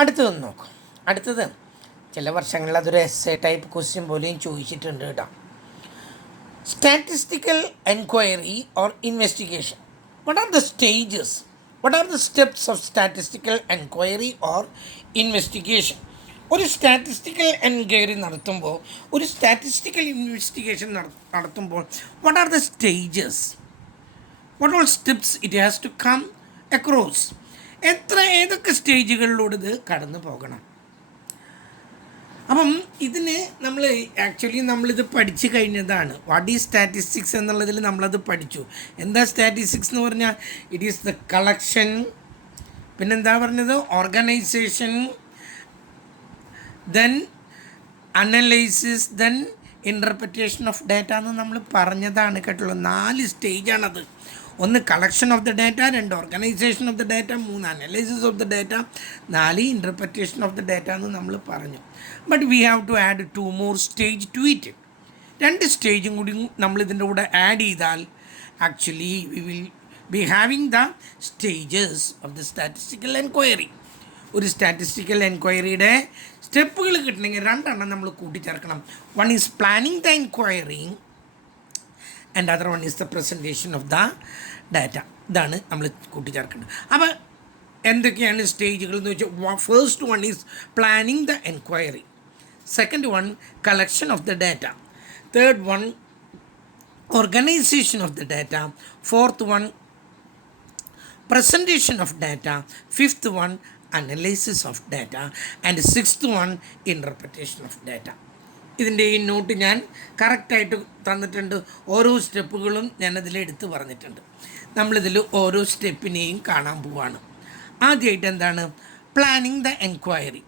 അടുത്തതൊന്ന് നോക്കാം. അടുത്തത് ചില വർഷങ്ങളിൽ അതൊരു എസ് എ ടൈപ്പ് ക്വസ്റ്റ്യൻ പോലെയും ചോദിച്ചിട്ടുണ്ട് കേട്ടോ. Statistical enquiry or investigation. What are the stages, what are the steps of statistical enquiry or investigation? ഒരു സ്റ്റാറ്റിസ്റ്റിക്കൽ എൻക്വയറി നടത്തുമ്പോൾ, ഒരു സ്റ്റാറ്റിസ്റ്റിക്കൽ ഇൻവെസ്റ്റിഗേഷൻ നടത്തുമ്പോൾ what are the stages, what all steps it has to come across? ഏതൊക്കെ സ്റ്റേജുകളിലൂടെ ഇത് കടന്നു പോകണം? അപ്പം ഇതിന് നമ്മളിത് പഠിച്ചു കഴിഞ്ഞതാണ്. വാട്ട് ഈസ് സ്റ്റാറ്റിസ്റ്റിക്സ് എന്നുള്ളതിൽ നമ്മളത് പഠിച്ചു. എന്താ സ്റ്റാറ്റിസ്റ്റിക്സ് എന്ന് പറഞ്ഞാൽ? ഇറ്റ് ഈസ് ദ കളക്ഷൻ, പിന്നെന്താ പറഞ്ഞത്, organisation, then analysis, then interpretation of data എന്ന് നമ്മൾ പറഞ്ഞതാണ് കേട്ടുള്ളൂ. 4 സ്റ്റേജാണത്. ഒന്ന് collection of the data, 2 organisation of the data, 3 analysis of the data, 4 interpretation of the data എന്ന് നമ്മൾ പറഞ്ഞു. But we have to add 2 more stage to it. 2 സ്റ്റേജും കൂടി നമ്മൾ ഇതിൻ്റെ കൂടെ ആഡ് ചെയ്താൽ actually we will be having the stages of the statistical enquiry. ഒരു സ്റ്റാറ്റിസ്റ്റിക്കൽ എൻക്വയറിയുടെ സ്റ്റെപ്പുകൾ കിട്ടണമെങ്കിൽ 2 എണ്ണം നമ്മൾ കൂട്ടിച്ചേർക്കണം. One is planning the enquiry and other one is the presentation of the data. ഇതാണ് നമ്മൾ കൂട്ടിച്ചേർക്കേണ്ടത്. അപ്പോൾ എന്തൊക്കെയാണ് സ്റ്റേജുകൾ എന്ന് വെച്ചാൽ, first one is planning the enquiry, second one collection of the data, third one organisation of the data, fourth one presentation of data, fifth one analysis of data, and sixth one interpretation of data. ഇതിൻ്റെ ഈ not ഞാൻ കറക്റ്റായിട്ട് തന്നിട്ടുണ്ട്. ഓരോ സ്റ്റെപ്പുകളും ഞാനതിൽ എടുത്ത് പറഞ്ഞിട്ടുണ്ട്. നമ്മളിതിൽ ഓരോ സ്റ്റെപ്പിനെയും കാണാൻ പോവാണ്. ആദ്യമായിട്ട് എന്താണ്? Planning the enquiry.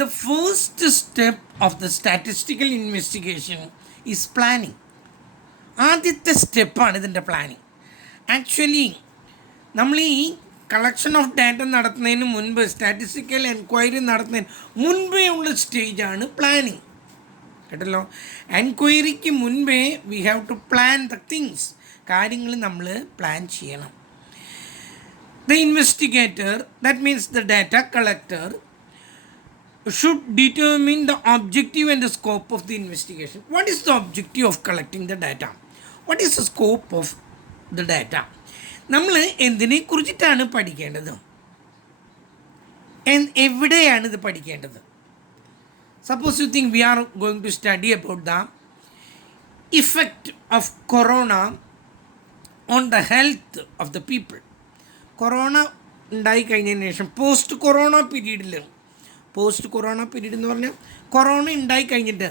The first step of the statistical investigation is planning. ആദ്യത്തെ സ്റ്റെപ്പാണ് ഇതിൻ്റെ പ്ലാനിങ്. ആക്ച്വലി നമ്മൾ ഈ കളക്ഷൻ ഓഫ് ഡാറ്റ നടത്തുന്നതിന് മുൻപ്, സ്റ്റാറ്റിസ്റ്റിക്കൽ എൻക്വയറി നടത്തുന്നതിന് മുൻപേ ഉള്ള സ്റ്റേജാണ് പ്ലാനിങ്. കേട്ടല്ലോ? എൻക്വയറിക്ക് മുൻപേ we have to plan the things. കാര്യങ്ങൾ നമ്മൾ പ്ലാൻ ചെയ്യണം. The investigator, that means the data collector, should determine the objective and the scope of the investigation. What is the objective of collecting the data? What is the scope of the data? നമ്മൾ എന്തിനെ കുറിച്ചിട്ടാണ് പഠിക്കേണ്ടത്? എവിടെയാണ് ഇത് പഠിക്കേണ്ടത്? Suppose you think we are going to study about the effect of corona on the health of the people. Corona ഉണ്ടായി കഴിഞ്ഞതിന് ശേഷം പോസ്റ്റ് കൊറോണ പീരീഡ് എന്ന് പറഞ്ഞാൽ കൊറോണ ഉണ്ടായി കഴിഞ്ഞിട്ട്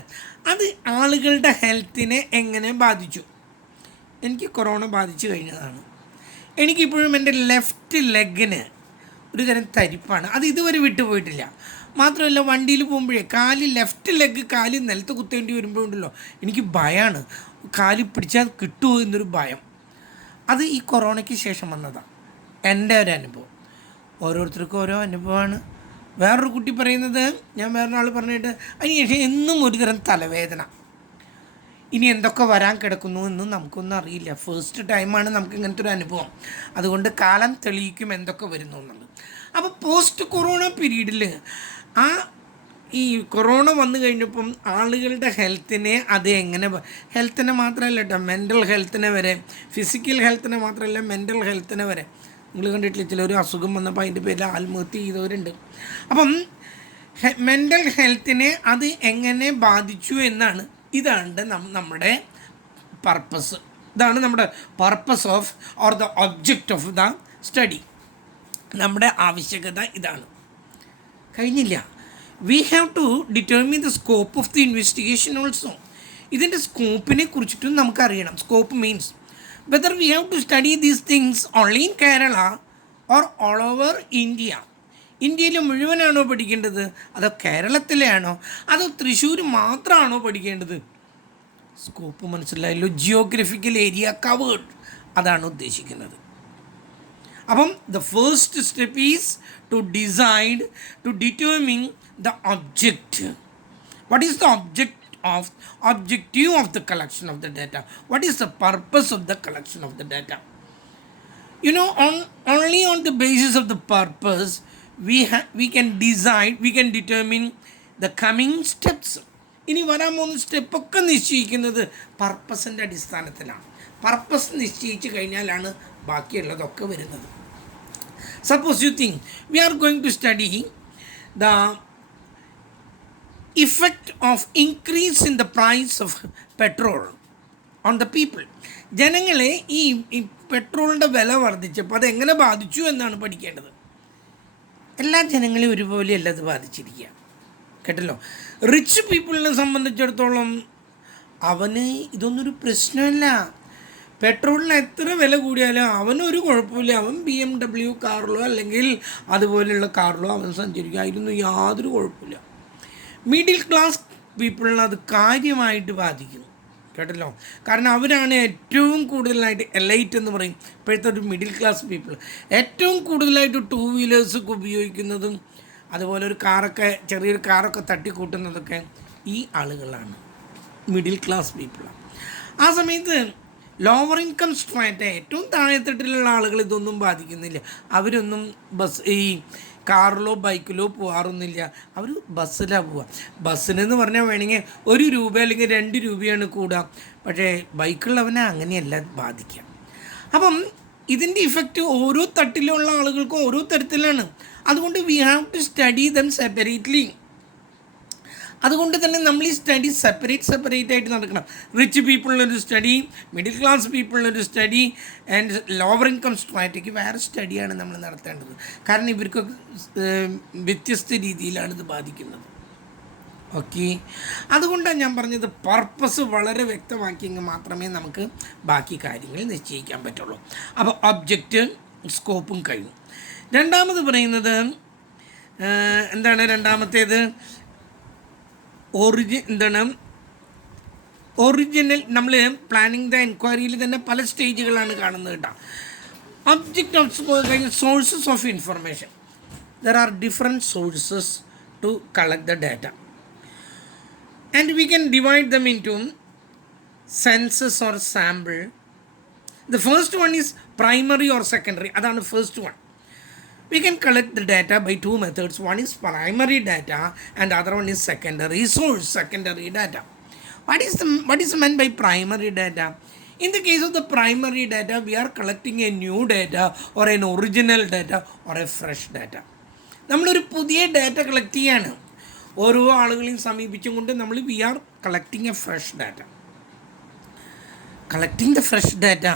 അത് ആളുകളുടെ ഹെൽത്തിനെ എങ്ങനെ ബാധിച്ചു? എനിക്ക് കൊറോണ ബാധിച്ചു കഴിഞ്ഞതാണ്. എനിക്കിപ്പോഴും എൻ്റെ ലെഫ്റ്റ് ലെഗിന് ഒരു തരം തരിപ്പാണ്. അത് ഇതുവരെ വിട്ടുപോയിട്ടില്ല. മാത്രമല്ല, വണ്ടിയിൽ പോകുമ്പോഴേ ലെഫ്റ്റ് ലെഗ് നിലത്ത് കുത്തേണ്ടി വരുമ്പോഴുണ്ടല്ലോ എനിക്ക് ഭയമാണ്. പിടിച്ചാൽ കിട്ടുമോ എന്നൊരു ഭയം. അത് ഈ കൊറോണയ്ക്ക് ശേഷം വന്നതാണ് എൻ്റെ ഒരു അനുഭവം. ഓരോരുത്തർക്കും ഓരോ അനുഭവമാണ്. വേറൊരു കുട്ടി പറയുന്നത്, ഞാൻ വേറൊരാൾ പറഞ്ഞിട്ട് അതിനുശേഷം എന്നും ഒരു തരം തലവേദന. ഇനി എന്തൊക്കെ വരാൻ കിടക്കുന്നു എന്നും നമുക്കൊന്നും അറിയില്ല. ഫസ്റ്റ് ടൈമാണ് നമുക്ക് ഇങ്ങനത്തെ ഒരു അനുഭവം. അതുകൊണ്ട് കാലം തെളിയിക്കും എന്തൊക്കെ വരുന്നു എന്നുള്ളത്. അപ്പോൾ പോസ്റ്റ് കൊറോണ പീരീഡിൽ ഈ കൊറോണ വന്നു കഴിഞ്ഞപ്പം ആളുകളുടെ ഹെൽത്തിനെ അത് എങ്ങനെ, ഹെൽത്തിനെ മാത്രമല്ല കേട്ടോ, മെൻ്റൽ ഹെൽത്തിനെ വരെ, ഫിസിക്കൽ ഹെൽത്തിനെ മാത്രമല്ല മെൻ്റൽ ഹെൽത്തിനെ വരെ. നിങ്ങൾ കണ്ടിട്ടില്ല, ചിലൊരു അസുഖം വന്നപ്പോൾ അതിൻ്റെ പേരിൽ ആത്മഹത്യ ചെയ്തവരുണ്ട്. അപ്പം മെൻ്റൽ ഹെൽത്തിനെ അത് എങ്ങനെ ബാധിച്ചു എന്നാണ്. ഇതാണ് നമ്മുടെ പർപ്പസ്. ഇതാണ് നമ്മുടെ purpose of or the object of the study. നമ്മുടെ ആവശ്യകത ഇതാണ്. കഴിഞ്ഞില്ല. We have to determine the scope of the investigation also. ഇതിൻ്റെ സ്കോപ്പിനെ കുറിച്ചിട്ടും നമുക്കറിയണം. Scope means whether we have to study these things only in Kerala or all over India. ഇന്ത്യയിൽ മുഴുവനാണോ പഠിക്കേണ്ടത്, അതോ കേരളത്തിലെയാണോ, അതോ തൃശ്ശൂർ മാത്രമാണോ പഠിക്കേണ്ടത്? സ്കോപ്പ് മനസ്സിലായല്ലോ. ജിയോഗ്രഫിക്കൽ ഏരിയ കവേർഡ്, അതാണ് ഉദ്ദേശിക്കുന്നത്. അപ്പം the first step is to decide, to determine the object. What is the objective of the collection of the data? What is the purpose of the collection of the data? You know, only on the basis of the purpose we can decide, we can determine the coming steps. ഇനി വരാൻ പോകുന്ന സ്റ്റെപ്പൊക്കെ നിശ്ചയിക്കുന്നത് പർപ്പസിൻ്റെ അടിസ്ഥാനത്തിലാണ്. Purpose നിശ്ചയിച്ച് കഴിഞ്ഞാലാണ് ബാക്കിയുള്ളതൊക്കെ വരുന്നത്. Suppose you think we are going to study the effect of increase in the price of petrol on the people. ജനങ്ങളെ ഈ പെട്രോളിൻ്റെ വില വർദ്ധിച്ചപ്പോൾ അതെങ്ങനെ ബാധിച്ചു എന്നാണ് പഠിക്കേണ്ടത്. എല്ലാ ജനങ്ങളെയും ഒരുപോലെയല്ല അത് ബാധിച്ചിരിക്കുക, കേട്ടല്ലോ. റിച്ച് പീപ്പിളിനെ സംബന്ധിച്ചിടത്തോളം അവന് ഇതൊന്നൊരു പ്രശ്നമല്ല. പെട്രോളിന് എത്ര വില കൂടിയാലും അവനൊരു കുഴപ്പമില്ല. അവൻ BMW കാറിലോ അല്ലെങ്കിൽ അതുപോലെയുള്ള കാറിലോ അവൻ സഞ്ചരിക്കുക, അതിലൊന്നും യാതൊരു കുഴപ്പമില്ല. മിഡിൽ ക്ലാസ് പീപ്പിളിനെ അത് കാര്യമായിട്ട് ബാധിക്കും, കേട്ടല്ലോ. കാരണം അവരാണ് ഏറ്റവും കൂടുതലായിട്ട് എലൈറ്റ് എന്ന് പറയും ഇപ്പോഴത്തെ ഒരു മിഡിൽ ക്ലാസ് പീപ്പിൾ. ഏറ്റവും കൂടുതലായിട്ട് 2 വീലേഴ്സൊക്കെ ഉപയോഗിക്കുന്നതും അതുപോലെ ഒരു കാറൊക്കെ, ചെറിയൊരു കാറൊക്കെ തട്ടിക്കൂട്ടുന്നതൊക്കെ ഈ ആളുകളാണ്, മിഡിൽ ക്ലാസ് പീപ്പിളാണ്. ആ സമയത്ത് ലോവർ ഇൻകം സ്ട്രാറ്റ, ഏറ്റവും താഴെത്തട്ടിലുള്ള ആളുകൾ ഇതൊന്നും ബാധിക്കുന്നില്ല. അവരൊന്നും ഈ കാറിലോ ബൈക്കിലോ പോകാറൊന്നുമില്ല, അവർ ബസ്സിലാണ് പോവുക. ബസ്സിനെന്ന് പറഞ്ഞാൽ വേണമെങ്കിൽ 1 രൂപ അല്ലെങ്കിൽ 2 രൂപയാണ് കൂടുക. പക്ഷേ ബൈക്കുള്ളവനെ അങ്ങനെയല്ല ബാധിക്കുക. അപ്പം ഇതിൻ്റെ ഇഫക്റ്റ് ഓരോ തട്ടിലുള്ള ആളുകൾക്കും ഓരോ തരത്തിലാണ്. അതുകൊണ്ട് we have to study them separately. അതുകൊണ്ട് തന്നെ നമ്മൾ ഈ സ്റ്റഡി സെപ്പറേറ്റ് ആയിട്ട് നടക്കണം. റിച്ച് പീപ്പിളിനൊരു സ്റ്റഡി, മിഡിൽ ക്ലാസ് പീപ്പിളിനൊരു സ്റ്റഡി, ആൻഡ് ലോവർ ഇൻകം സ്ട്രാറ്റയ്ക്ക് വേറെ സ്റ്റഡിയാണ് നമ്മൾ നടത്തേണ്ടത്. കാരണം ഇവർക്കൊക്കെ വ്യത്യസ്ത രീതിയിലാണ് ഇത് ബാധിക്കുന്നത്. ഓക്കെ, അതുകൊണ്ടാണ് ഞാൻ പറഞ്ഞത് പർപ്പസ് വളരെ വ്യക്തമാക്കിയെങ്കിൽ മാത്രമേ നമുക്ക് ബാക്കി കാര്യങ്ങൾ നിശ്ചയിക്കാൻ പറ്റുള്ളൂ. അപ്പോൾ ഒബ്ജക്റ്റ്, സ്കോപ്പും കഴിഞ്ഞു. രണ്ടാമത് പറയുന്നത് എന്താണ്? രണ്ടാമത്തേത് ഒറിജിനൽ. നമ്മൾ പ്ലാനിങ് ദ എൻക്വയറിയിൽ തന്നെ പല സ്റ്റേജുകളാണ് കാണുന്നത് കേട്ടോ. Object of sources of information. There are different sources to collect the data and we can divide them into census or sample. The first one is primary or secondary. അതാണ് first one. We can collect the data by 2 methods. One is primary data and the other one is secondary source, secondary data. What is meant by primary data? In the case of the primary data, we are collecting a new data or an original data or a fresh data. നമ്മളൊരു പുതിയ data collect ചെയ്യാണ്. ഓരോ ആളുകളെയും സമീപിച്ചും കൊണ്ട് നമ്മൾ we are collecting a fresh data. Collecting the fresh data,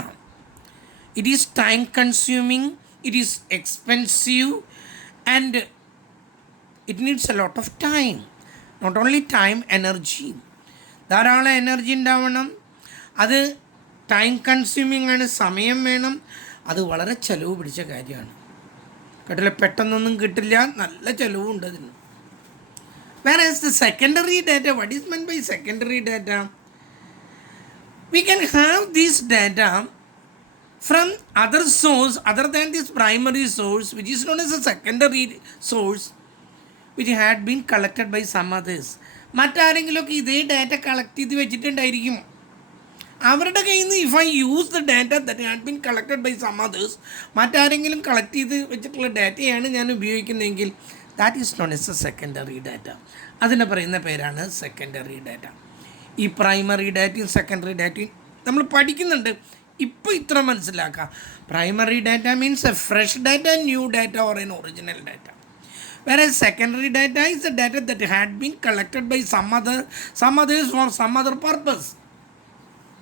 it is time consuming, it is expensive, and it needs a lot of time. Not only time, energy. ധാരാളം energy ഉണ്ടാവണം. അത് time consuming ആണ്, സമയം വേണം. അത് വളരെ ചിലവ് പിടിച്ച കാര്യമാണ്, കേട്ടില്ല. പെട്ടെന്നൊന്നും കിട്ടില്ല, നല്ല ചിലവുണ്ട് അതിന്. Whereas the secondary data, what is meant by secondary data? We can have this data from other source other than this primary source, which is known as a secondary source, which had been collected by some others. മറ്റാരെങ്കിലുമൊക്കെ ഇതേ data collect ചെയ്ത് വെച്ചിട്ടുണ്ടായിരിക്കും. അവരുടെ കയ്യിൽ നിന്ന് if I use the data that had been collected by some others, മറ്റാരെങ്കിലും collect ചെയ്ത് വെച്ചിട്ടുള്ള ഡാറ്റയാണ് ഞാൻ ഉപയോഗിക്കുന്നതെങ്കിൽ that is known as a secondary data. അതിനെ പറയുന്ന പേരാണ് സെക്കൻഡറി ഡാറ്റ. ഈ പ്രൈമറി ഡാറ്റയും സെക്കൻഡറി ഡാറ്റയും നമ്മൾ പഠിക്കുന്നുണ്ട്. ഇപ്പോൾ ഇത്ര മനസ്സിലാക്കുക. Primary data means a fresh data, new data or an original data. Whereas secondary data is the data that had been collected by some others for some other purpose.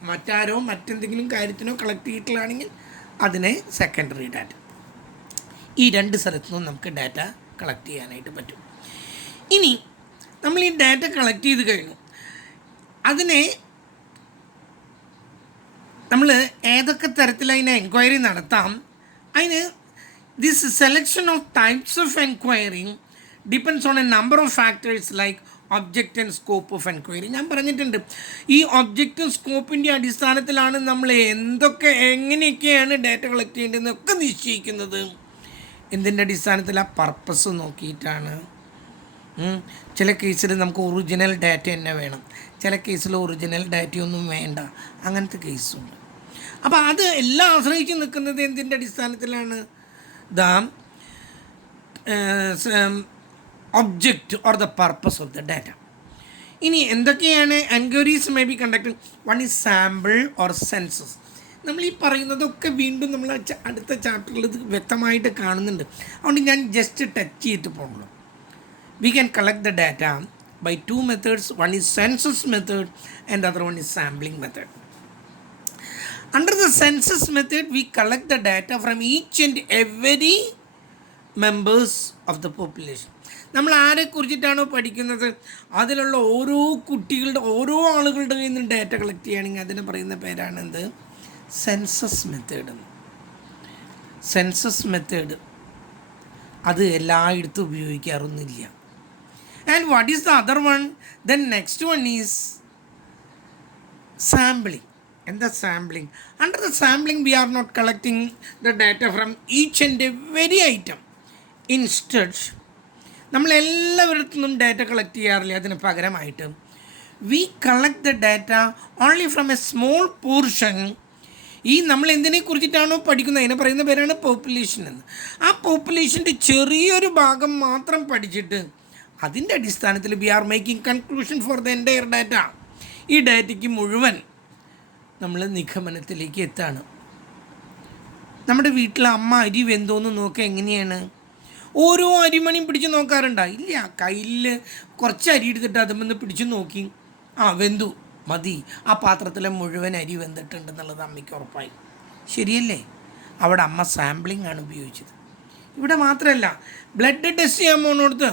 മറ്റാരോ മറ്റെന്തെങ്കിലും കാര്യത്തിനോ കളക്ട് ചെയ്തിട്ടുള്ളതാണെങ്കിൽ അതിനെ സെക്കൻഡറി ഡാറ്റ. ഈ രണ്ട് സ്ഥലത്തു നിന്നും നമുക്ക് data collect ചെയ്യാനായിട്ട് പറ്റും. ഇനി നമ്മൾ ഈ ഡാറ്റ കളക്ട് ചെയ്ത് കഴിഞ്ഞു, അതിനെ നമ്മൾ ഏതൊക്കെ തരത്തിൽ അതിനെ എൻക്വയറി നടത്താം? അതിന് this selection of types of enquiry depends on a number of factors like object and scope of enquiry. ഞാൻ പറഞ്ഞിട്ടുണ്ട്, ഈ ഒബ്ജക്റ്റും സ്കോപ്പിൻ്റെ അടിസ്ഥാനത്തിലാണ് നമ്മൾ എങ്ങനെയൊക്കെയാണ് ഡാറ്റ കളക്ട് ചെയ്യേണ്ടതെന്നൊക്കെ നിശ്ചയിക്കുന്നത്. എന്തിൻ്റെ അടിസ്ഥാനത്തിൽ? ആ പർപ്പസ് നോക്കിയിട്ടാണ്. ചില കേസിൽ നമുക്ക് ഒറിജിനൽ ഡാറ്റ തന്നെ വേണം, ചില കേസിൽ ഒറിജിനൽ ഡാറ്റയൊന്നും വേണ്ട, അങ്ങനത്തെ കേസുണ്ട്. അപ്പോൾ അത് എല്ലാം ആശ്രയിച്ച് നിൽക്കുന്നത് എന്തിൻ്റെ അടിസ്ഥാനത്തിലാണ്? The object or the purpose of the data. ഇനി എന്തൊക്കെയാണ് enquiries may be conduct? One is sample or census. നമ്മൾ ഈ പറയുന്നതൊക്കെ വീണ്ടും നമ്മൾ അടുത്ത ചാപ്റ്ററിൽ ഇത് വ്യക്തമായിട്ട് കാണുന്നുണ്ട്. അതുകൊണ്ട് ഞാൻ ജസ്റ്റ് ടച്ച് ചെയ്തിട്ട് പോകുള്ളൂ. We can collect the data by two methods. One is census method and other one is sampling method. Under the census method, we collect the data from each and every members of the population. നമ്മൾ ആരെക്കുറിച്ചിട്ടാണോ പഠിക്കുന്നത് അതിലുള്ള ഓരോ കുട്ടികളുടെ ഓരോ ആളുകളുടെ കയ്യിൽ നിന്ന് data collect ചെയ്യുകയാണെങ്കിൽ അതിന് പറയുന്ന പേരാണ് എന്ത്? Census method. സെൻസസ് മെത്തേഡ് അത് എല്ലായിടത്തും ഉപയോഗിക്കാറൊന്നുമില്ല. And what is the other one? The next one is sampling. And the sampling. Under the sampling, we are not collecting the data from each and every item. Instead, നമ്മളെല്ലാവരിടത്തു നിന്നും data collect ചെയ്യാറില്ല. അതിന് പകരമായിട്ട് we collect the data only from a small portion. ഈ നമ്മൾ എന്തിനെ കുറിച്ചിട്ടാണോ പഠിക്കുന്നത് അതിനെ പറയുന്ന പേരാണ് പോപ്പുലേഷൻ എന്ന്. ആ പോപ്പുലേഷൻ്റെ ചെറിയൊരു ഭാഗം മാത്രം പഠിച്ചിട്ട് അതിൻ്റെ അടിസ്ഥാനത്തിൽ we are making conclusion for the entire data. ഈ ഡാറ്റയ്ക്ക് മുഴുവൻ നമ്മൾ നിഗമനത്തിലേക്ക് എത്താണ്. നമ്മുടെ വീട്ടിലെ അമ്മ അരി വെന്തോന്ന് നോക്കുക എങ്ങനെയാണ്? ഓരോ അരിമണിയും പിടിച്ച് നോക്കാറുണ്ടോ? ഇല്ല. കയ്യിൽ കുറച്ച് അരി എടുത്തിട്ട് അതുമെന്ന് പിടിച്ച് നോക്കി, വെന്തു, മതി, ആ പാത്രത്തിലെ മുഴുവൻ അരി വെന്തിട്ടുണ്ടെന്നുള്ളത് അമ്മയ്ക്ക് ഉറപ്പായി. ശരിയല്ലേ? അവിടെ അമ്മ സാമ്പിളിംഗ് ആണ് ഉപയോഗിച്ചത്. ഇവിടെ മാത്രമല്ല, ബ്ലഡ് ടെസ്റ്റ് ചെയ്യാൻ പോകുന്നിടത്ത്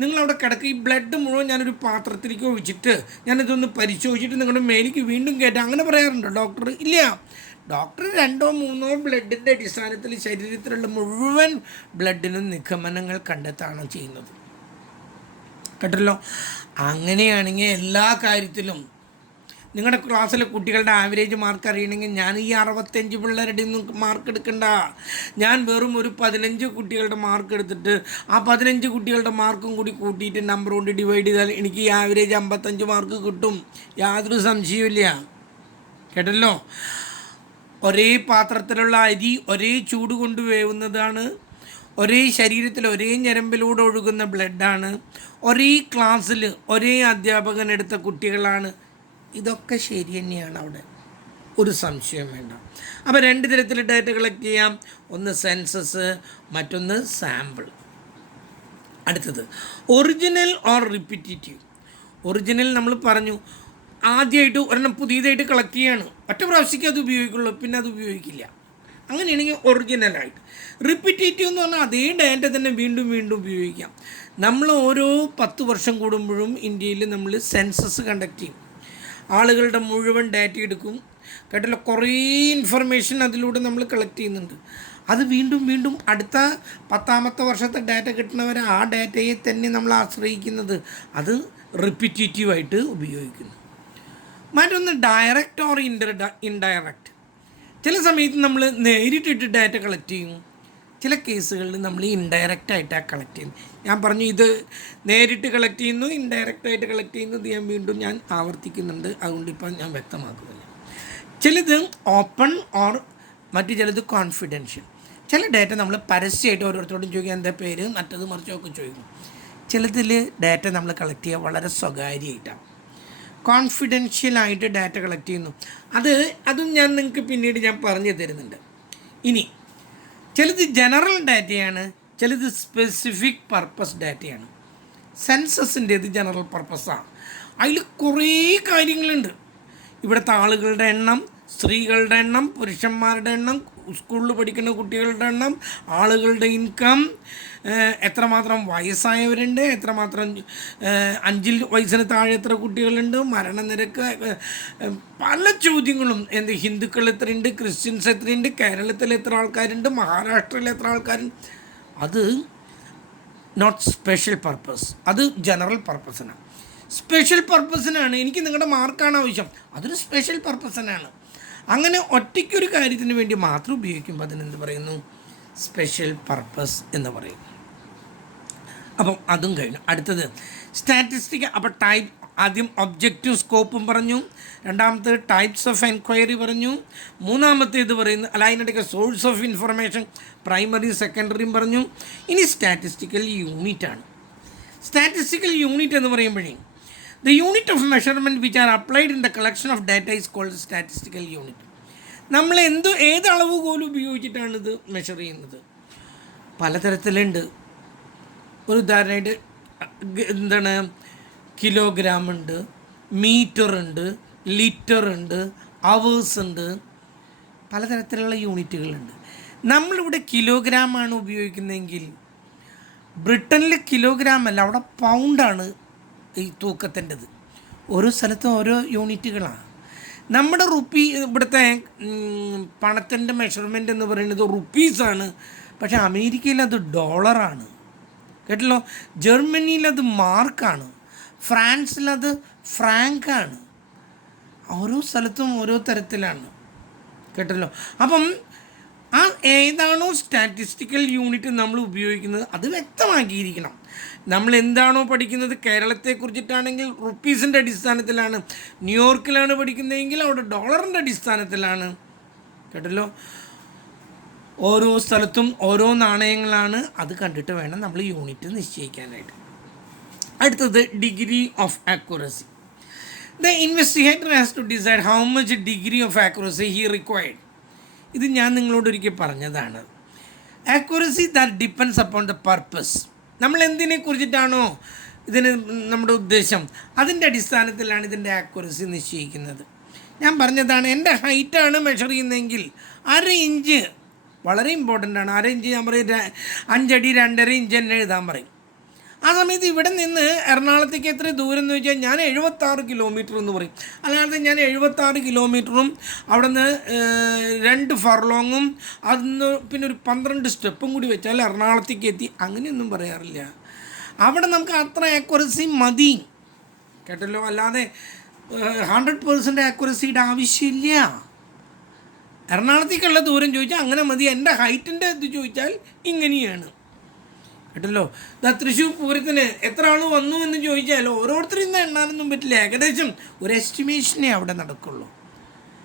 നിങ്ങളവിടെ കിടക്കുക, ഈ ബ്ലഡ് മുഴുവൻ ഞാനൊരു പാത്രത്തിലേക്ക് ഒഴിച്ചിട്ട് ഞാനിതൊന്ന് പരിശോധിച്ചിട്ട് നിങ്ങളുടെ മേലേക്ക് വീണ്ടും കയറ്റാം, അങ്ങനെ പറയാറുണ്ടോ ഡോക്ടർ? ഇല്ല. ഡോക്ടർ 2 or 3 ബ്ലഡിൻ്റെ അടിസ്ഥാനത്തിൽ ശരീരത്തിലുള്ള മുഴുവൻ ബ്ലഡിനും നിഗമനങ്ങൾ കണ്ടെത്താണ് ചെയ്യുന്നത്. കേട്ടല്ലോ? അങ്ങനെയാണെങ്കിൽ എല്ലാ കാര്യത്തിലും നിങ്ങളുടെ ക്ലാസ്സിലെ കുട്ടികളുടെ ആവറേജ് മാർക്ക് അറിയണമെങ്കിൽ ഞാൻ ഈ 65 പിള്ളേരുടെ ഒന്നും മാർക്ക് എടുക്കണ്ട. ഞാൻ വെറും ഒരു 15 കുട്ടികളുടെ മാർക്ക് എടുത്തിട്ട് ആ 15 കുട്ടികളുടെ മാർക്കും കൂടി കൂട്ടിയിട്ട് നമ്പർ കൊണ്ട് ഡിവൈഡ് ചെയ്താൽ എനിക്ക് ഈ ആവറേജ് 55 മാർക്ക് കിട്ടും. യാതൊരു സംശയവുമില്ല. കേട്ടല്ലോ? ഒരേ പാത്രത്തിലുള്ള അരി ഒരേ ചൂട് കൊണ്ട് വേവുന്നതാണ്. ഒരേ ശരീരത്തിൽ ഒരേ ഞരമ്പിലൂടെ ഒഴുകുന്ന ബ്ലഡാണ്. ഒരേ ക്ലാസ്സിൽ ഒരേ അധ്യാപകൻ എടുത്ത കുട്ടികളാണ്. ഇതൊക്കെ ശരി തന്നെയാണ്. അവിടെ ഒരു സംശയം വേണ്ട. അപ്പോൾ 2 തരത്തിൽ ഡാറ്റ കളക്ട് ചെയ്യാം. ഒന്ന് സെൻസസ്, മറ്റൊന്ന് സാമ്പിൾ. അടുത്തത് ഒറിജിനൽ ഓർ റിപ്പിറ്റേറ്റീവ്. ഒറിജിനൽ നമ്മൾ പറഞ്ഞു, ആദ്യമായിട്ട് ഒരെണ്ണം പുതിയതായിട്ട് കളക്ട് ചെയ്യാണ്, ഒറ്റ പ്രാവശ്യമൊക്കെ അത് ഉപയോഗിക്കുള്ളൂ, പിന്നെ അത് ഉപയോഗിക്കില്ല. അങ്ങനെയാണെങ്കിൽ ഒറിജിനലായിട്ട്. റിപ്പിറ്റേറ്റീവ് എന്ന് പറഞ്ഞാൽ അതേ ഡാറ്റ തന്നെ വീണ്ടും വീണ്ടും ഉപയോഗിക്കാം. നമ്മൾ ഓരോ 10 വർഷം കൂടുമ്പോഴും ഇന്ത്യയിൽ നമ്മൾ സെൻസസ് കണ്ടക്ട് ചെയ്യും. ആളുകളുടെ മുഴുവൻ ഡാറ്റ എടുക്കും. കേട്ടല്ലോ? കുറേ ഇൻഫർമേഷൻ അതിലൂടെ നമ്മൾ കളക്ട് ചെയ്യുന്നുണ്ട്. അത് വീണ്ടും വീണ്ടും അടുത്ത 10ാമത്തെ വർഷത്തെ ഡാറ്റ കിട്ടുന്നവരെ ആ ഡാറ്റയെ തന്നെ നമ്മൾ ആശ്രയിക്കുന്നത്. അത് റിപ്പിറ്റേറ്റീവായിട്ട് ഉപയോഗിക്കുന്നു. മറ്റൊന്ന് ഡയറക്റ്റ് ഓർ ഇൻഡയറക്റ്റ്. ചില സമയത്ത് നമ്മൾ നേരിട്ടിട്ട് ഡാറ്റ കളക്ട് ചെയ്യും. ചില കേസുകളിൽ നമ്മൾ ഇൻഡയറക്റ്റായിട്ടാണ് കളക്ട് ചെയ്യുന്നത്. ഞാൻ പറഞ്ഞു ഇത് നേരിട്ട് കളക്ട് ചെയ്യുന്നു, ഇൻഡയറക്റ്റായിട്ട് കളക്ട് ചെയ്യുന്നത് ഞാൻ ആവർത്തിക്കുന്നുണ്ട്. അതുകൊണ്ട് ഇപ്പം ഞാൻ വ്യക്തമാക്കുന്നില്ല. ചിലത് ഓപ്പൺ ഓർ മറ്റു ചിലത് കോൺഫിഡൻഷ്യൽ. ചില ഡാറ്റ നമ്മൾ പരസ്യമായിട്ട് ഓരോരുത്തരോടും ചോദിക്കുക എന്താ പേര്, മറ്റത് മറിച്ചൊക്കെ ചോദിക്കും. ചിലതിൽ ഡാറ്റ നമ്മൾ കളക്ട് ചെയ്യുക വളരെ സ്വകാര്യമായിട്ടാണ്. കോൺഫിഡൻഷ്യലായിട്ട് ഡാറ്റ കളക്ട് ചെയ്യുന്നു. അതും ഞാൻ നിങ്ങൾക്ക് പിന്നീട് ഞാൻ പറഞ്ഞു തരുന്നുണ്ട്. ഇനി ചിലത് ജനറൽ ഡാറ്റയാണ്, ചിലത് സ്പെസിഫിക് പർപ്പസ് ഡാറ്റയാണ്. സെൻസസിൻ്റേത് ജനറൽ പർപ്പസാണ്. അതിൽ കുറേ കാര്യങ്ങളുണ്ട്. ഇവിടുത്തെ ആളുകളുടെ എണ്ണം, സ്ത്രീകളുടെ എണ്ണം, പുരുഷന്മാരുടെ എണ്ണം, സ്കൂളിൽ പഠിക്കുന്ന കുട്ടികളുടെ എണ്ണം, ആളുകളുടെ ഇൻകം, എത്രമാത്രം വയസ്സായവരുണ്ട്, എത്രമാത്രം 5 വയസ്സിന് താഴെ എത്ര കുട്ടികളുണ്ട്, മരണനിരക്ക്, പല ചോദ്യങ്ങളും. ഹിന്ദുക്കൾ എത്രയുണ്ട്, ക്രിസ്ത്യൻസ് എത്രയുണ്ട്, കേരളത്തിൽ എത്ര ആൾക്കാരുണ്ട്, മഹാരാഷ്ട്രയിൽ എത്ര ആൾക്കാരുണ്ട്. അത് നോട്ട് സ്പെഷ്യൽ പർപ്പസ്, അത് ജനറൽ പർപ്പസിനാണ്. സ്പെഷ്യൽ പർപ്പസിനാണ് എനിക്ക് നിങ്ങളുടെ മാർക്കാണ് ആവശ്യം, അതൊരു സ്പെഷ്യൽ പർപ്പസിനാണ്. അങ്ങനെ ഒറ്റയ്ക്കൊരു കാര്യത്തിന് വേണ്ടി മാത്രം ഉപയോഗിക്കുമ്പോൾ അതിനെന്ത് പറയുന്നു? സ്പെഷ്യൽ പർപ്പസ് എന്ന് പറയും. അപ്പം അതും കഴിഞ്ഞു. അടുത്തത് സ്റ്റാറ്റിസ്റ്റിക്സ്. അപ്പോൾ ടൈപ്പ് ആദ്യം ഒബ്ജക്റ്റും സ്കോപ്പും പറഞ്ഞു, രണ്ടാമത്തേത് ടൈപ്സ് ഓഫ് എൻക്വയറി പറഞ്ഞു, മൂന്നാമത്തേത് പറയുന്നത് അതിനിടയ്ക്ക് സോഴ്സ് ഓഫ് ഇൻഫർമേഷൻ പ്രൈമറിയും സെക്കൻഡറിയും പറഞ്ഞു. ഇനി സ്റ്റാറ്റിസ്റ്റിക്കൽ യൂണിറ്റാണ്. സ്റ്റാറ്റിസ്റ്റിക്കൽ യൂണിറ്റ് എന്ന് പറയുമ്പോഴേ the unit of measurement which are applied in the collection of data is called statistical unit. നമ്മൾ ഏത് അളവുകോലും ഉപയോഗിച്ചിട്ടാണ് ഇത് മെഷർ ചെയ്യുന്നത്? പലതരത്തിലുണ്ട്. ഒരു ഉദാഹരണമായിട്ട് എന്താണ്, കിലോഗ്രാം ഉണ്ട്, മീറ്റർ ഉണ്ട്, ലിറ്റർ ഉണ്ട്, അവേഴ്സ് ഉണ്ട്, പലതരത്തിലുള്ള യൂണിറ്റുകളുണ്ട്. നമ്മളിവിടെ കിലോഗ്രാമാണ് ഉപയോഗിക്കുന്നതെങ്കിൽ ബ്രിട്ടനിൽ കിലോഗ്രാം അല്ല, അവിടെ പൗണ്ടാണ് ഈ തൂക്കത്തിൻ്റെത്. ഓരോ സ്ഥലത്തും ഓരോ യൂണിറ്റുകളാണ്. നമ്മുടെ ഇവിടുത്തെ പണത്തിൻ്റെ മെഷർമെൻ്റ് എന്ന് പറയുന്നത് റുപ്പീസാണ്. പക്ഷേ അമേരിക്കയിൽ അത് ഡോളറാണ്. കേട്ടല്ലോ. ജർമ്മനിയിലത് മാർക്കാണ്, ഫ്രാൻസിലത് ഫ്രാങ്കാണ്. ഓരോ സ്ഥലത്തും ഓരോ തരത്തിലാണ്. കേട്ടല്ലോ. അപ്പം ആ ഏതാണോ സ്റ്റാറ്റിസ്റ്റിക്കൽ യൂണിറ്റ് നമ്മൾ ഉപയോഗിക്കുന്നത് അത് വ്യക്തമാക്കിയിരിക്കണം. നമ്മൾ എന്താണോ പഠിക്കുന്നത്, കേരളത്തെക്കുറിച്ചിട്ടാണെങ്കിൽ റുപ്പീസിൻ്റെ അടിസ്ഥാനത്തിലാണ്, ന്യൂയോർക്കിലാണ് പഠിക്കുന്നതെങ്കിൽ അവിടെ ഡോളറിൻ്റെ അടിസ്ഥാനത്തിലാണ്. കേട്ടല്ലോ. ഓരോ സ്ഥലത്തും ഓരോ നാണയങ്ങളാണ്. അത് കണ്ടിട്ട് വേണം നമ്മൾ യൂണിറ്റ് നിശ്ചയിക്കാനായിട്ട്. അടുത്തത് degree of accuracy. The investigator has to decide how much degree of accuracy he required. ഇത് ഞാൻ നിങ്ങളോട് ഒരിക്കൽ പറഞ്ഞതാണ്. Accuracy that depends upon the purpose. നമ്മൾ എന്തിനെ കുറിച്ചിട്ടാണോ ഇതിന് നമ്മുടെ ഉദ്ദേശം, അതിൻ്റെ അടിസ്ഥാനത്തിലാണ് ഇതിൻ്റെ ആക്യുറസി നിശ്ചയിക്കുന്നത്. ഞാൻ പറഞ്ഞതാണ്, എൻ്റെ ഹൈറ്റാണ് മെഷർ ചെയ്യുന്നതെങ്കിൽ 1/2 ഇഞ്ച് വളരെ ഇമ്പോർട്ടൻ്റ് ആണ്. 1/2 ഇഞ്ച് ഞാൻ പറയും 5 അടി 2.5 ഇഞ്ച് തന്നെ എഴുതാൻ പറയും. ആ സമയത്ത് ഇവിടെ നിന്ന് എറണാകുളത്തേക്ക് എത്ര ദൂരം എന്ന് ചോദിച്ചാൽ ഞാൻ 76 കിലോമീറ്റർ എന്ന് പറയും. അല്ലാതെ ഞാൻ 76 കിലോമീറ്ററും അവിടെ നിന്ന് 2 ഫർലോങ്ങും അതിന്ന് പിന്നെ ഒരു 12 സ്റ്റെപ്പും കൂടി വെച്ചാൽ എറണാകുളത്തേക്ക് എത്തി, അങ്ങനെയൊന്നും പറയാറില്ല. അവിടെ നമുക്ക് അത്ര ആക്യുറസി മതി. കേട്ടല്ലോ. അല്ലാതെ 100% ആക്യുറസിയുടെ ആവശ്യമില്ല. എറണാകുളത്തേക്കുള്ള ദൂരം ചോദിച്ചാൽ അങ്ങനെ മതി. എൻ്റെ ഹൈറ്റിൻ്റെ ഇത് ചോദിച്ചാൽ ഇങ്ങനെയാണ്. കേട്ടല്ലോ. തൃശ്ശൂർ പൂരത്തിന് എത്ര ആൾ വന്നു എന്ന് ചോദിച്ചാൽ ഓരോരുത്തരും ഇന്ന് എണ്ണാനൊന്നും പറ്റില്ല. ഏകദേശം ഒരു എസ്റ്റിമേഷനേ അവിടെ നടക്കുള്ളൂ.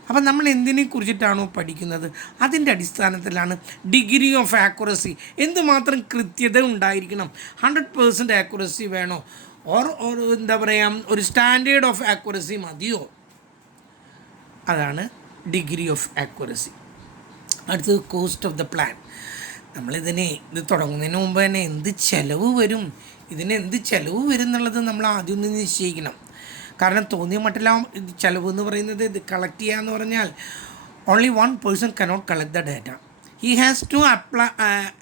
അപ്പം നമ്മൾ എന്തിനെ കുറിച്ചിട്ടാണോ പഠിക്കുന്നത് അതിൻ്റെ അടിസ്ഥാനത്തിലാണ് ഡിഗ്രി ഓഫ് ആക്യുറസി. എന്തുമാത്രം കൃത്യത ഉണ്ടായിരിക്കണം, 100% ആക്യുറസി വേണോ, എന്താ പറയുക, ഒരു സ്റ്റാൻഡേർഡ് ഓഫ് ആക്യുറസി മതിയോ, അതാണ് ഡിഗ്രി ഓഫ് ആക്യുറസി. അടുത്തത് കോസ്റ്റ് ഓഫ് ദ പ്ലാൻ. ഇത് തുടങ്ങുന്നതിന് മുമ്പ് തന്നെ എന്ത് ചിലവ് വരും, എന്ത് ചിലവ് വരും എന്നുള്ളത് നമ്മൾ ആദ്യം ഒന്ന് നിശ്ചയിക്കണം. കാരണം തോന്നിയ മറ്റെല്ലാം ഇത് ചിലവ് എന്ന് പറയുന്നത്, ഇത് കളക്ട് ചെയ്യുക എന്ന് പറഞ്ഞാൽ only 1 person cannot collect the data. He has to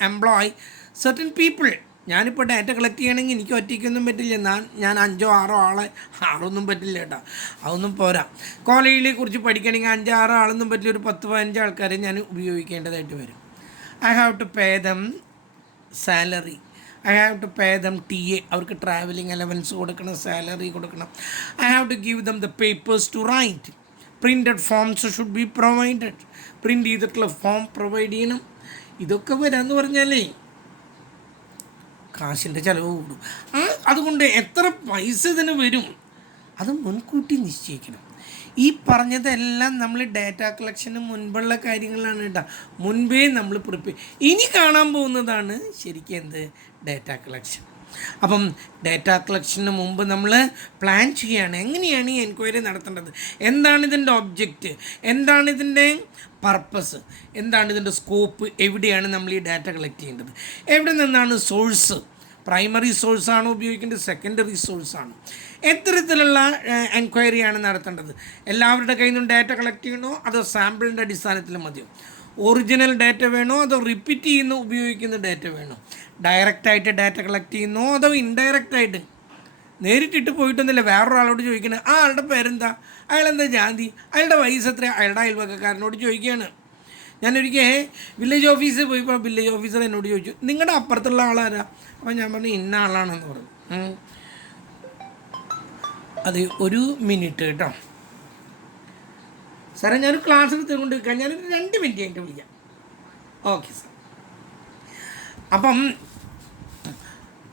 employ certain people. ഞാനിപ്പോൾ ഡാറ്റ കളക്ട് ചെയ്യണമെങ്കിൽ എനിക്ക് ഒറ്റയ്ക്കൊന്നും പറ്റില്ല. ഞാൻ 5 or 6 ആളെ, 6 പറ്റില്ല കേട്ടോ, അതൊന്നും പോരാ. കോളേജിനെ കുറിച്ച് പഠിക്കണമെങ്കിൽ 5-6 ആളൊന്നും പറ്റില്ല, ഒരു 10-15 ആൾക്കാരെ ഞാൻ ഉപയോഗിക്കേണ്ടതായിട്ട് വരും. I have to pay them salary. I have to pay them TA, അവർക്ക് ട്രാവലിംഗ് അലവൻസ് കൊടുക്കണം, സാലറി കൊടുക്കണം. I have to give them the papers to write. Printed forms should be provided. Print ചെയ്തിട്ടുള്ള ഫോം പ്രൊവൈഡ് ചെയ്യണം. ഇതൊക്കെ വരാമെന്ന് പറഞ്ഞാലേ കാശിൻ്റെ ചിലവ് കൂടും. അതുകൊണ്ട് എത്ര പൈസ ഇതിന് വരും അത് മുൻകൂട്ടി നിശ്ചയിക്കണം. ഈ പറഞ്ഞതെല്ലാം നമ്മൾ ഡാറ്റ കളക്ഷന് മുൻപുള്ള കാര്യങ്ങളാണ് കേട്ടോ. മുൻപേ നമ്മൾ ഇനി കാണാൻ പോകുന്നതാണ് ശരിക്കും ഡാറ്റ കളക്ഷൻ. അപ്പം ഡാറ്റ കളക്ഷന് മുമ്പ് നമ്മൾ പ്ലാൻ ചെയ്യുകയാണ്, എങ്ങനെയാണ് ഈ എൻക്വയറി നടത്തേണ്ടത്, എന്താണ് ഇതിൻ്റെ ഒബ്ജക്റ്റ്, എന്താണ് ഇതിൻ്റെ പർപ്പസ്, എന്താണ് ഇതിൻ്റെ സ്കോപ്പ്, എവിടെയാണ് നമ്മൾ ഈ ഡാറ്റ കളക്ട് ചെയ്യേണ്ടത്, എവിടെ നിന്നാണ് സോഴ്സ്, പ്രൈമറി സോഴ്സാണോ ഉപയോഗിക്കേണ്ടത്, സെക്കൻഡറി സോഴ്സാണ്, എത്തരത്തിലുള്ള എൻക്വയറിയാണ് നടത്തേണ്ടത്, എല്ലാവരുടെ കയ്യിൽ നിന്നും ഡാറ്റ കളക്ട് ചെയ്യണോ അതോ സാമ്പിളിൻ്റെ അടിസ്ഥാനത്തിൽ മതിയോ, ഒറിജിനൽ ഡാറ്റ വേണോ അതോ റിപ്പീറ്റ് ചെയ്യുന്ന ഉപയോഗിക്കുന്ന ഡാറ്റ വേണോ, ഡയറക്റ്റായിട്ട് ഡാറ്റ കളക്ട് ചെയ്യുന്നോ അതോ ഇൻഡയറക്റ്റായിട്ട് നേരിട്ടിട്ട് പോയിട്ടൊന്നുമില്ല വേറൊരാളോട് ചോദിക്കണേ, ആ ആളുടെ പേരെന്താ, അയാളെന്താ ജാതി, അയാളുടെ വയസ്സ് എത്ര, അയാളുടെ അയൽവക്കക്കാരനോട് ചോദിക്കുകയാണ്. ഞാനൊരിക്കൽ വില്ലേജ് ഓഫീസിൽ പോയപ്പോൾ വില്ലേജ് ഓഫീസർ എന്നോട് ചോദിച്ചു, നിങ്ങളുടെ അപ്പുറത്തുള്ള ആളാരാ? അപ്പോൾ ഞാൻ പറഞ്ഞു ഇന്ന ആളാണെന്ന് പറഞ്ഞു. അത് 1 മിനിറ്റ് കേട്ടോ സാറേ, ഞാനൊരു ക്ലാസ് എടുത്തുകൊണ്ട് നിൽക്കാം, ഞാനൊരു 2 മിനിറ്റ് കഴിഞ്ഞിട്ട് വിളിക്കാം. Okay sir. അപ്പം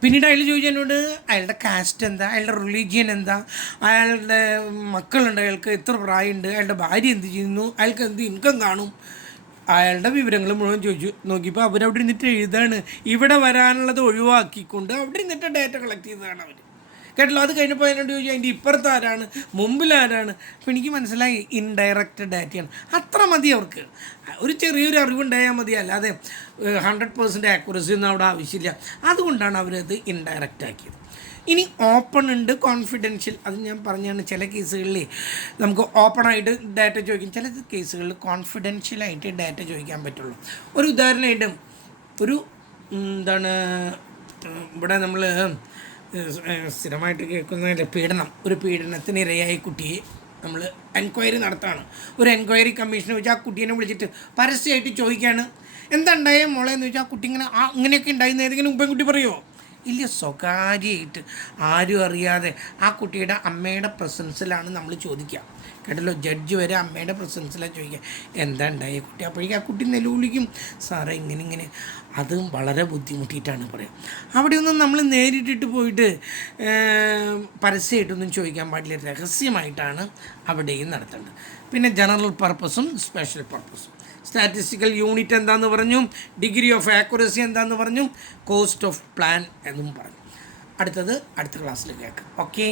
പിന്നീട് അയാൾ ചോദിച്ചു എന്നോട് അയാളുടെ കാസ്റ്റ് എന്താ, അയാളുടെ റിലീജിയൻ എന്താ, അയാളുടെ മക്കളുണ്ട്, അയാൾക്ക് എത്ര പ്രായമുണ്ട്, അയാളുടെ ഭാര്യ എന്ത് ചെയ്യുന്നു, അയാൾക്ക് എന്ത് ഇൻകം കാണും, അയാളുടെ വിവരങ്ങൾ മുഴുവൻ ചോദിച്ചു. നോക്കിയപ്പോൾ അവരവിടെ ഇരുന്നിട്ട് എഴുതാണ്. ഇവിടെ വരാനുള്ളത് ഒഴിവാക്കിക്കൊണ്ട് അവിടെ ഇരുന്നിട്ട് ഡാറ്റ കളക്ട് ചെയ്തതാണ് അവർ. കേട്ടല്ലോ. അത് കഴിഞ്ഞപ്പോൾ അതിനോട് ചോദിച്ചു അതിൻ്റെ ഇപ്പുറത്ത് ആരാണ്, മുമ്പിലാരാണ്. അപ്പോൾ എനിക്ക് മനസ്സിലായി ഇൻഡയറക്റ്റ് ഡാറ്റയാണ്. അത്ര മതി അവർക്ക്. ഒരു ചെറിയൊരു അറിവുണ്ടായാൽ മതി, അല്ലാതെ 100% ആക്യുറസി ഒന്നും അവിടെ ആവശ്യമില്ല. അതുകൊണ്ടാണ് അവരത് ഇൻഡയറക്റ്റ് ആക്കിയത്. ഇനി ഓപ്പൺ ഉണ്ട്, കോൺഫിഡൻഷ്യൽ. അത് ഞാൻ പറഞ്ഞാണ്. ചില കേസുകളിൽ നമുക്ക് ഓപ്പണായിട്ട് ഡാറ്റ ചോദിക്കും, ചില കേസുകളിൽ കോൺഫിഡൻഷ്യലായിട്ട് ഡാറ്റ ചോദിക്കാൻ പറ്റുള്ളൂ. ഒരു ഉദാഹരണമായിട്ട് ഒരു എന്താണ് ഇവിടെ നമ്മൾ സ്ഥിരമായിട്ട് കേൾക്കുന്ന പീഡനം, ഒരു പീഡനത്തിന് ഇരയായ കുട്ടിയെ നമ്മൾ എൻക്വയറി നടത്തുകയാണ്. ഒരു എൻക്വയറി കമ്മീഷനെ വെച്ചാൽ ആ കുട്ടീനെ വിളിച്ചിട്ട് പരസ്യമായിട്ട് ചോദിക്കുകയാണ്, എന്താ ഉണ്ടായ മോളെ എന്ന് ചോദിച്ചാൽ ആ കുട്ടി അങ്ങനെയൊക്കെ ഉണ്ടായിരുന്ന ഏതെങ്കിലും പെൺകുട്ടി പറയുമോ? ഇല്ല. സ്വകാര്യമായിട്ട് ആരും അറിയാതെ ആ കുട്ടിയുടെ അമ്മയുടെ പ്രസൻസിലാണ് നമ്മൾ ചോദിക്കുക. കേട്ടല്ലോ. ജഡ്ജ് വരെ അമ്മയുടെ പ്രസൻസിലാണ് ചോദിക്കുക എന്താ ഉണ്ടായ കുട്ടി. അപ്പോഴേക്കും ആ കുട്ടി നിലവിളിക്കും, സാറേ ഇങ്ങനെ. അതും വളരെ ബുദ്ധിമുട്ടിയിട്ടാണ് പറയാം. അവിടെയൊന്നും നമ്മൾ നേരിട്ടിട്ട് പോയിട്ട് പരസ്യമായിട്ടൊന്നും ചോദിക്കാൻ പാടില്ല. രഹസ്യമായിട്ടാണ് അവിടെയും നടത്തേണ്ടത്. പിന്നെ ജനറൽ പർപ്പസും സ്പെഷ്യൽ പർപ്പസും. സ്റ്റാറ്റിസ്റ്റിക്കൽ യൂണിറ്റ് എന്താണെന്ന് പറഞ്ഞു, ഡിഗ്രി ഓഫ് ആക്യുറസി എന്താണെന്ന് പറഞ്ഞു, കോസ്റ്റ് ഓഫ് പ്ലാൻ എന്നും പറഞ്ഞു. അടുത്തത് അടുത്ത ക്ലാസ്സിൽ കേൾക്കാം. ഓക്കെ.